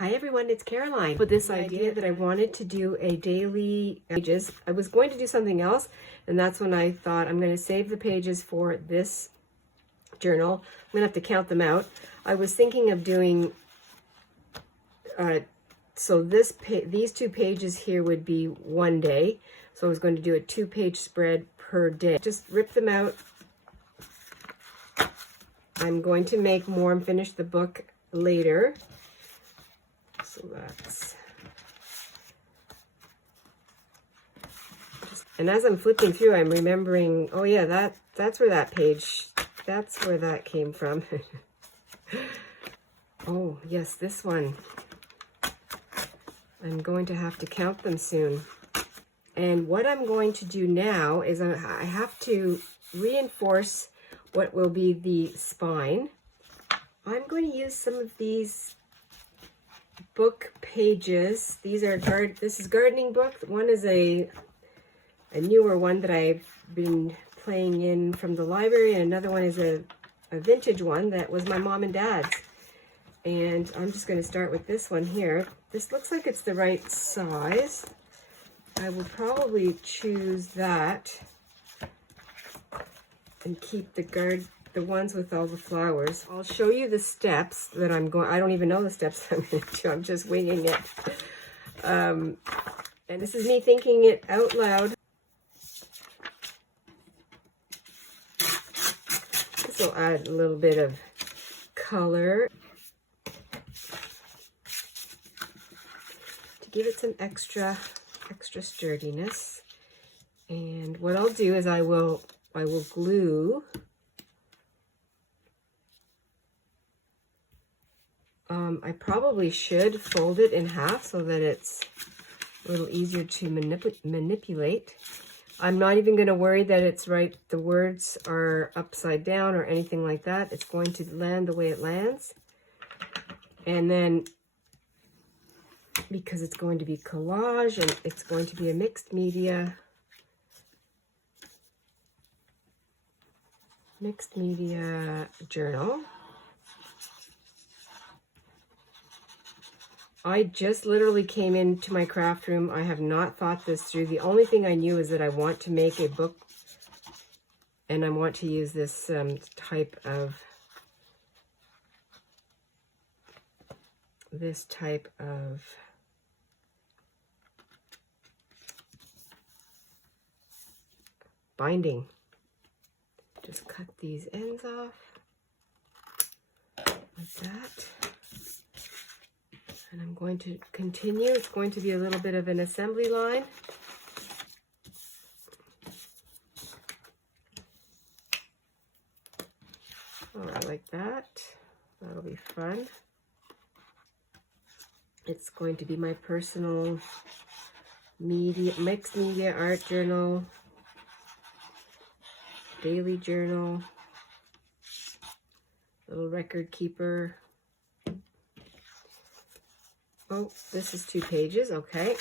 Hi everyone, it's Caroline. With this idea that I wanted to do a daily pages. I was going to do something else, and that's when I thought I'm going to save the pages for this journal. I'm going to have to count them out. I was thinking of doing, so these 2 pages here would be one day. So I was going to do a 2-page spread per day. Just rip them out. I'm going to make more and finish the book later. So that's, and as I'm flipping through, I'm remembering, oh yeah, that's where that page, that's where that came from. Oh yes, this one. I'm going to have to count them soon. And what I'm going to do now is I have to reinforce what will be the spine. I'm going to use some of these book pages. These are this is gardening book. One is a newer one that I've been playing in from the library, and another one is a vintage one that was my mom and dad's. And I'm just going to start with this one here. This looks like it's the right size. I will probably choose that and keep the ones with all the flowers. I'll show you the steps that I'm going. I don't even know the steps I'm going to do. I'm just winging it. And this is me thinking it out loud. This will add a little bit of color to give it some extra sturdiness. And what I'll do is I will glue I probably should fold it in half so that it's a little easier to manipulate. I'm not even going to worry that it's right, the words are upside down or anything like that. It's going to land the way it lands. And then, because it's going to be collage and it's going to be a mixed media journal. I just literally came into my craft room. I have not thought this through. The only thing I knew is that I want to make a book, and I want to use this type of binding. Just cut these ends off like that. And I'm going to continue. It's going to be a little bit of an assembly line. Oh, I like that. That'll be fun. It's going to be my personal mixed media art journal, daily journal, little record keeper. Oh, this is 2 pages, okay.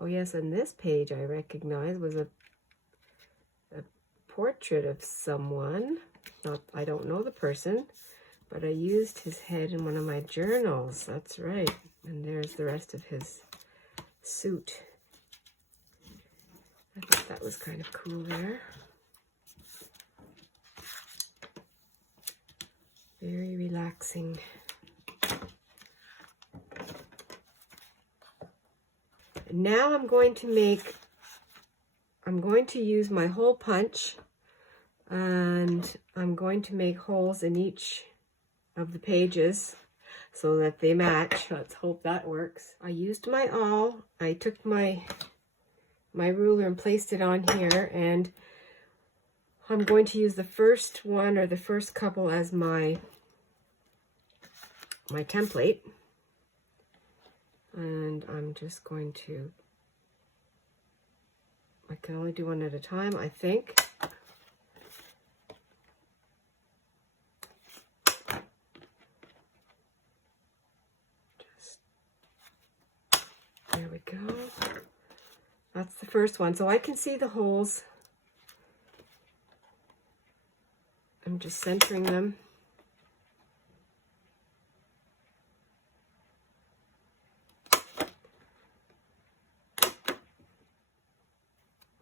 Oh yes, and this page I recognize was a portrait of someone. I don't know the person, but I used his head in one of my journals. That's right. And there's the rest of his suit. I thought that was kind of cool there. Very relaxing. Now I'm going to use my hole punch, and I'm going to make holes in each of the pages so that they match. Let's hope that works. I used my awl. I took my ruler and placed it on here, and I'm going to use the first one or the first couple as my template, and I'm just going to, I can only do one at a time, I think. There we go. That's the first one, so I can see the holes. I'm just centering them.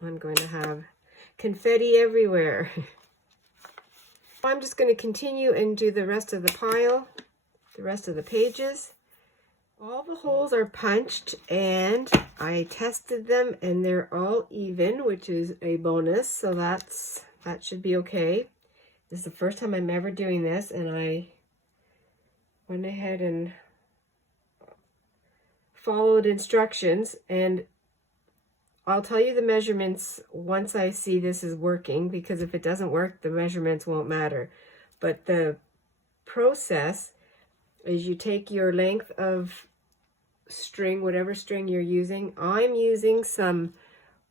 I'm going to have confetti everywhere. I'm just going to continue and do the rest of the pile, the rest of the pages. All the holes are punched and I tested them and they're all even, which is a bonus. So that should be okay. This is the first time I'm ever doing this, and I went ahead and followed instructions, and I'll tell you the measurements once I see this is working, because if it doesn't work, the measurements won't matter. But the process is you take your length of string, whatever string you're using. I'm using some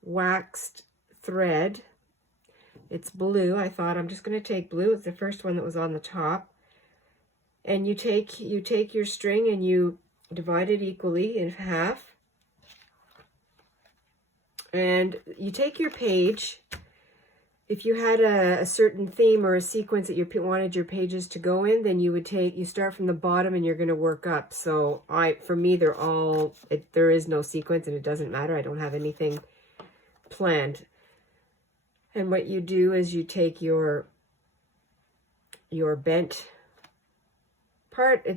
waxed thread. It's blue. I thought I'm just going to take blue. It's the first one that was on the top. And you take your string and you divide it equally in half. And you take your page. If you had a certain theme or a sequence that you wanted your pages to go in, then you start from the bottom and you're going to work up. So for me, there is no sequence and it doesn't matter. I don't have anything planned. And what you do is you take your bent part. I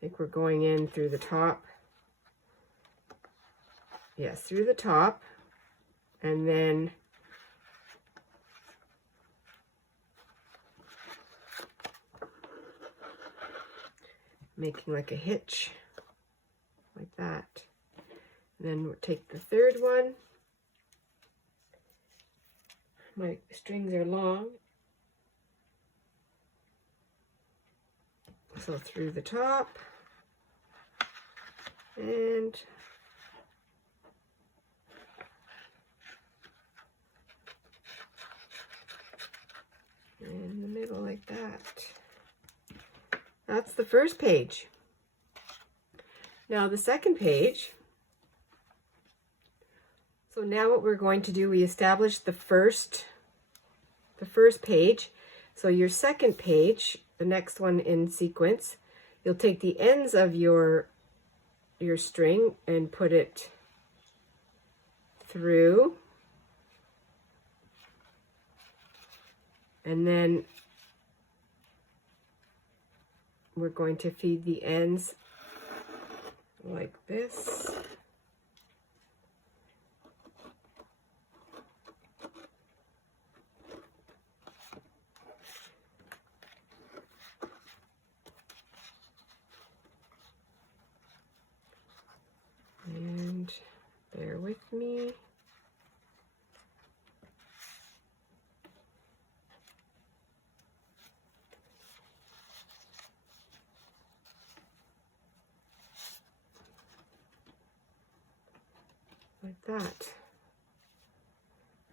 think we're going in through the top. Yes, through the top, and then making like a hitch, like that. And then we'll take the third one. My strings are long, so through the top, and in the middle like that. That's the first page. Now the second page. So now what we're going to do, we established the first page. So your second page, the next one in sequence, you'll take the ends of your string and put it through. And then we're going to feed the ends like this. And bear with me. Like that.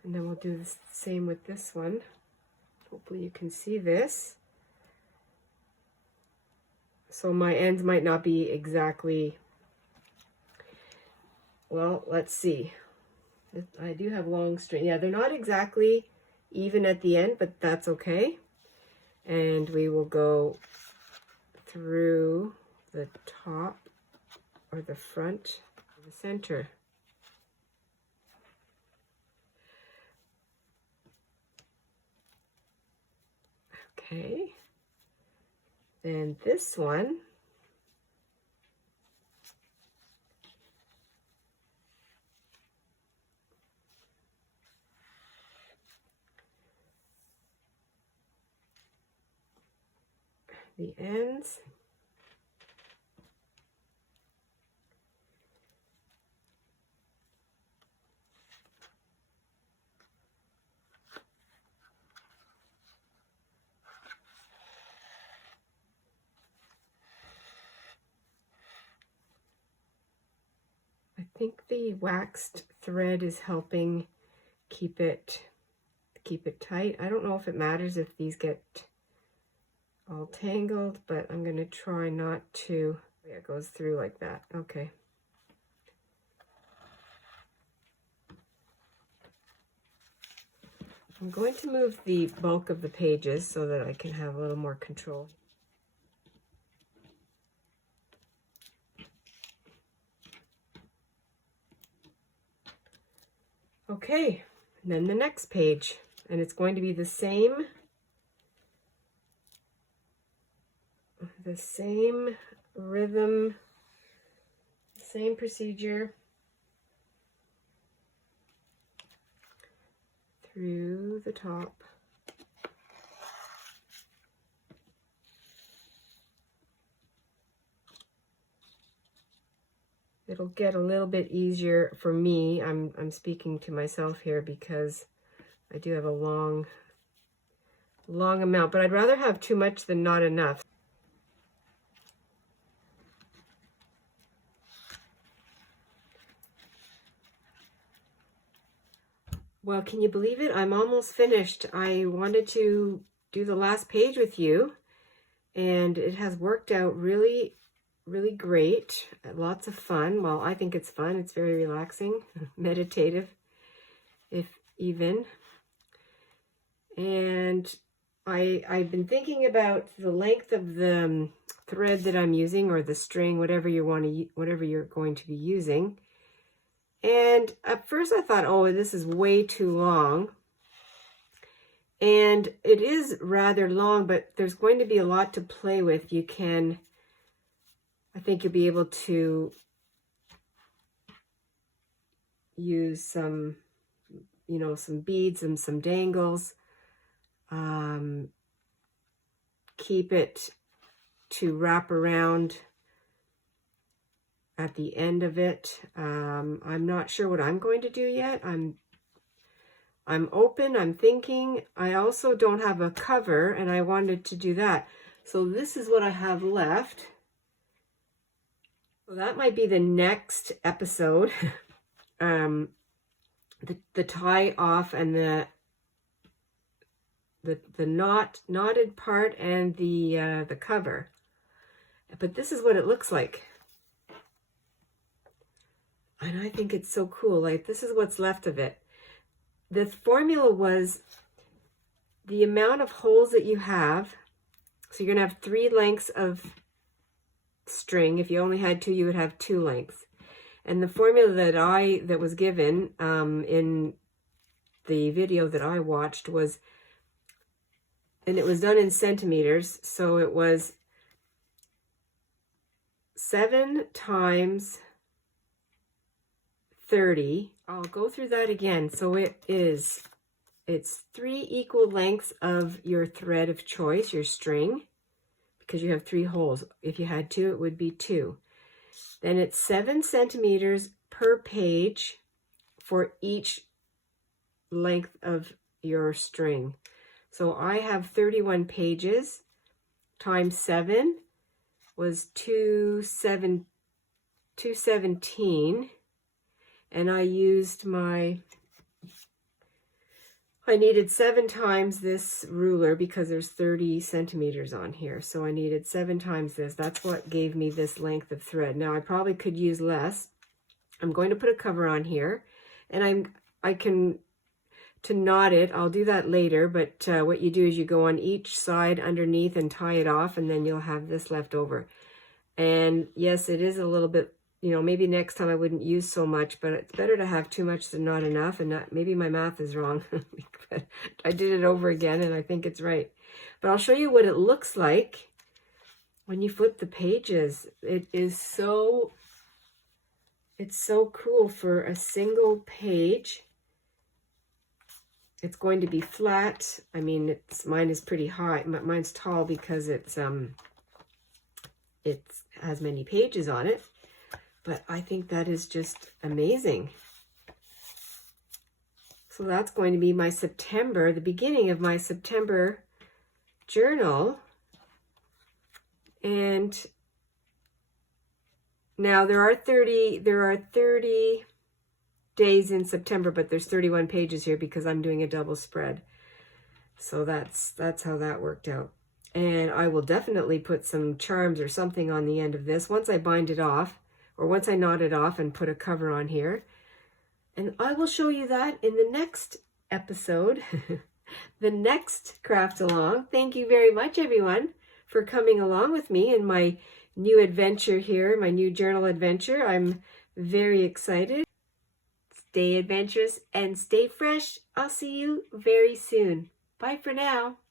And then we'll do the same with this one. Hopefully you can see this. So my ends might not be exactly, well, let's see. I do have long string. Yeah, they're not exactly even at the end, but that's okay. And we will go through the top or the front, the center. Okay, then this one, the ends, I think the waxed thread is helping keep it tight. I don't know if it matters if these get all tangled, but I'm going to try not to. Yeah, it goes through like that. Okay. I'm going to move the bulk of the pages so that I can have a little more control. Okay, and then the next page, and it's going to be the same rhythm, same procedure through the top. It'll get a little bit easier for me. I'm speaking to myself here because I do have a long amount, but I'd rather have too much than not enough. Well, can you believe it? I'm almost finished. I wanted to do the last page with you, and it has worked out really, really great. Lots of fun. Well, I think it's fun. It's very relaxing, meditative, if even. And I've been thinking about the length of the thread that I'm using, or the string, whatever you're going to be using. And at first I thought, oh, this is way too long. And it is rather long, but there's going to be a lot to play with. I think you'll be able to use some, some beads and some dangles. Keep it to wrap around at the end of it. I'm not sure what I'm going to do yet. I'm open, I'm thinking. I also don't have a cover, and I wanted to do that. So this is what I have left. Well, that might be the next episode. The tie off and the knotted part and the cover. But this is what it looks like. And I think it's so cool. Like, this is what's left of it. The formula was the amount of holes that you have. So you're going to have 3 lengths of string. If you only had 2, you would have 2 lengths. And the formula that was given in the video that I watched was, and it was done in centimeters, so it was 7 times 30. I'll go through that again. So it's 3 equal lengths of your thread of choice, your string, because you have 3 holes. If you had 2, it would be 2. Then it's 7 centimeters per page for each length of your string. So I have 31 pages times 7 was 217. And I used I needed 7 times this ruler because there's 30 centimeters on here. So I needed 7 times this. That's what gave me this length of thread. Now I probably could use less. I'm going to put a cover on here, and I can, to knot it, I'll do that later, but what you do is you go on each side underneath and tie it off, and then you'll have this left over. And yes, it is a little bit, maybe next time I wouldn't use so much, but it's better to have too much than not enough. And maybe my math is wrong. I did it over again, and I think it's right. But I'll show you what it looks like when you flip the pages. It's so cool for a single page. It's going to be flat. I mean, mine is pretty high. Mine's tall because it has many pages on it. But I think that is just amazing. So that's going to be my September, the beginning of my September journal. And now there are 30 days in September, but there's 31 pages here because I'm doing a double spread. So that's how that worked out. And I will definitely put some charms or something on the end of this once I bind it off, or once I knot it off and put a cover on here. And I will show you that in the next episode. the next craft along. Thank you very much, everyone, for coming along with me in my new adventure here, my new journal adventure. I'm very excited. Stay adventurous and stay fresh. I'll see you very soon. Bye for now.